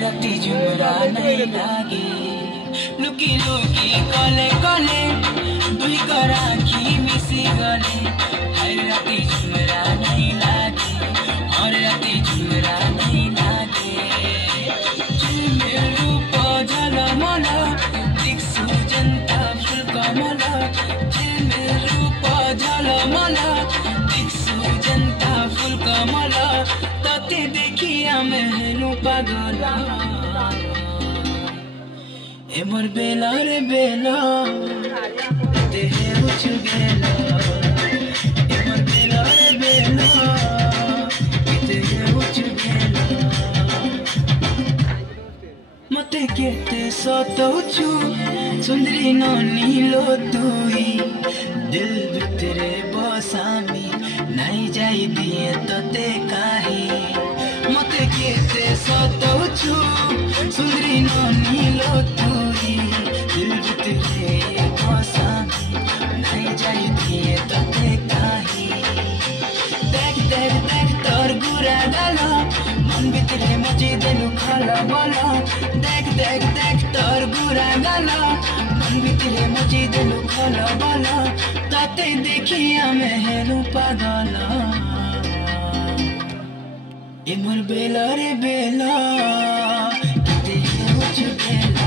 राती जुमरा नहीं लागे लुकी लुकी कले कले दुई कराखी मिसी गले हाय राती जुमरा नहीं लागे और राती जुमरा नहीं लागे झुमेर रूप झलमल दिक्सु जनता फुल कमल झुमेर रूप झलमल दिक्सु जनता फुल कमल तते देखिया महलू पागल ए मोर बेला रे बेला ते हे उछ गेला ए मोर बेला रे बेला ते हे उछ गेला मते केते सतौछु सुंदरी नानी लो तुई दिल भितरे बसामी नहीं जाई दिए तते काहे मते केते सतौछु सुंदरी नानी लो तुई दिल भितरे बसामी नहीं जाई दिए तते काहे देख देख देख तोर गुरा डाला मन भितरे मची देलु खाला वाला देख देख देख तोर गुरा डाला मन भितरे मची देलु खाला वाला ताते देखिया महलू पागला ए मोर बेला रे बेला ते उछ गेला।